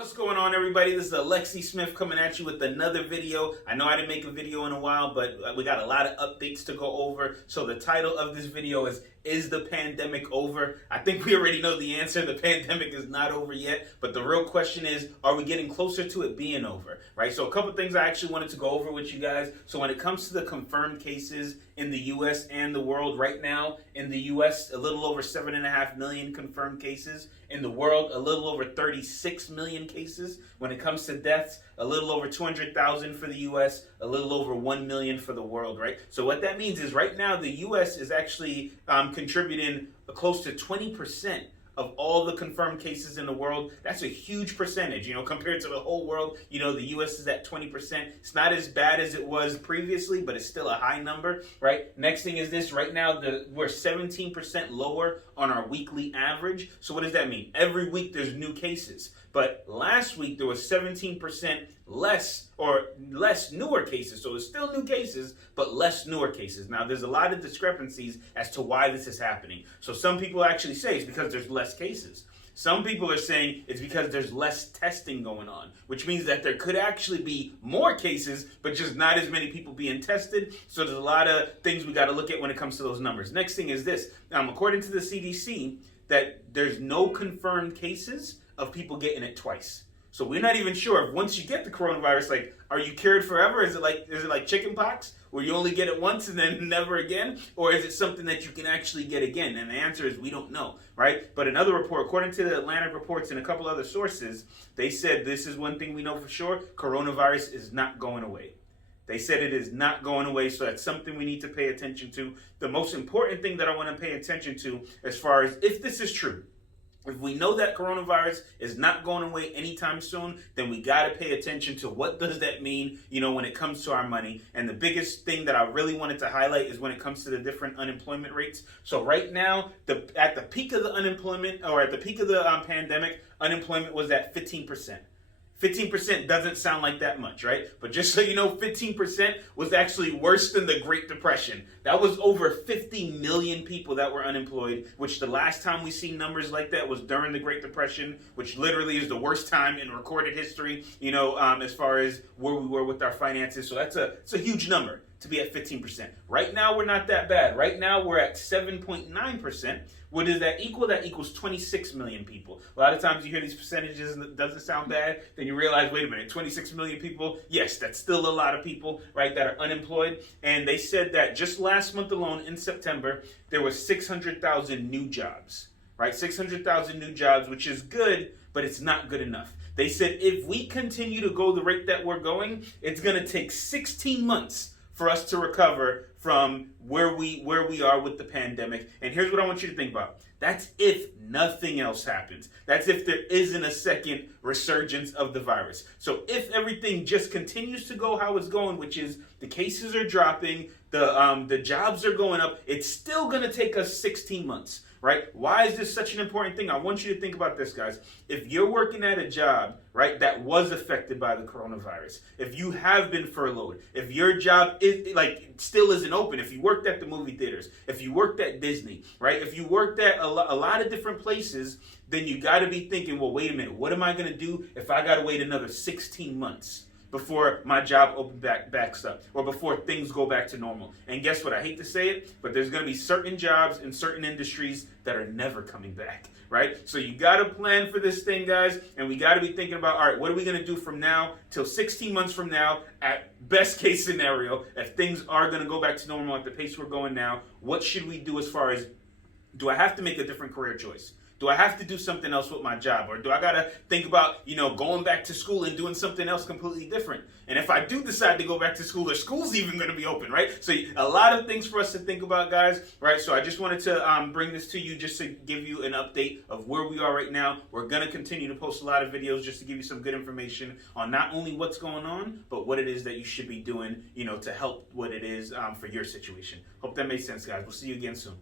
What's going on, everybody? This is Alexi Smith coming at you with another video. I know I didn't make a video in a while, but we got a lot of updates to go over. So the title of this video is the pandemic over? I think we already know the answer. The pandemic is not over yet, but the real question is, are we getting closer to it being over, right? So a couple things I actually wanted to go over with you guys. So when it comes to the confirmed cases in the U.S. and the world right now, in the U.S., a little over 7.5 million confirmed cases. In the world, a little over 36 million cases. When it comes to deaths, a little over 200,000 for the U.S., a little over 1 million for the world, right? So what that means is right now the U.S. is actually contributing close to 20% of all the confirmed cases in the world. That's a huge percentage, compared to the whole world. The U.S. is at 20%. It's not as bad as it was previously, but it's still a high number, right? Next thing is this. Right now, we're 17% lower on our weekly average. So what does that mean? Every week there's new cases. But last week there was 17% less newer cases. So it's still new cases, but less newer cases. Now there's a lot of discrepancies as to why this is happening. So some people actually say it's because there's less cases. Some people are saying it's because there's less testing going on, which means that there could actually be more cases, but just not as many people being tested. So there's a lot of things we got to look at when it comes to those numbers. Next thing is this. According to the CDC, that there's no confirmed cases of people getting it twice. So we're not even sure if once you get the coronavirus, are you cured forever? Is it like chicken pox, where you only get it once and then never again? Or is it something that you can actually get again? And the answer is we don't know, right? But another report, according to the Atlantic reports and a couple other sources, they said this is one thing we know for sure: coronavirus is not going away. They said it is not going away, so that's something we need to pay attention to. The most important thing that I want to pay attention to, as far as if this is true, if we know that coronavirus is not going away anytime soon, then we got to pay attention to what does that mean, when it comes to our money. And the biggest thing that I really wanted to highlight is when it comes to the different unemployment rates. So right now, at the peak of the unemployment, or at the peak of the pandemic, unemployment was at 15%. 15% doesn't sound like that much, right? But just so you know, 15% was actually worse than the Great Depression. That was over 50 million people that were unemployed, which the last time we see numbers like that was during the Great Depression, which literally is the worst time in recorded history, as far as where we were with our finances. So it's a huge number to be at 15%. Right now, we're not that bad. Right now, we're at 7.9%. What does that equal? That equals 26 million people. A lot of times you hear these percentages and it doesn't sound bad. Then you realize, wait a minute, 26 million people? Yes, that's still a lot of people, right, that are unemployed. And they said that just last month alone, in September, there was 600,000 new jobs, right? 600,000 new jobs, which is good, but it's not good enough. They said if we continue to go the rate that we're going, it's going to take 16 months for us to recover from where we are with the pandemic. And here's what I want you to think about. That's if nothing else happens. That's if there isn't a second resurgence of the virus. So if everything just continues to go how it's going, which is the cases are dropping, the jobs are going up, it's still going to take us 16 months. Right? Why is this such an important thing? I want you to think about this, guys. If you're working at a job, right, that was affected by the coronavirus, if you have been furloughed, if your job is still isn't open, if you worked at the movie theaters, if you worked at Disney, right, if you worked at a lot of different places, then you got to be thinking, well, wait a minute, what am I going to do if I got to wait another 16 months? Before my job backs up, or before things go back to normal. And guess what? I hate to say it, but there's going to be certain jobs in certain industries that are never coming back, right? So you got to plan for this thing, guys, and we got to be thinking about, all right, what are we going to do from now till 16 months from now, at best case scenario, if things are going to go back to normal at the pace we're going now? What should we do as far as, do I have to make a different career choice? Do I have to do something else with my job? Or do I got to think about, going back to school and doing something else completely different? And if I do decide to go back to school, are schools even going to be open, right? So a lot of things for us to think about, guys, right? So I just wanted to bring this to you just to give you an update of where we are right now. We're going to continue to post a lot of videos just to give you some good information on not only what's going on, but what it is that you should be doing, to help what it is for your situation. Hope that made sense, guys. We'll see you again soon.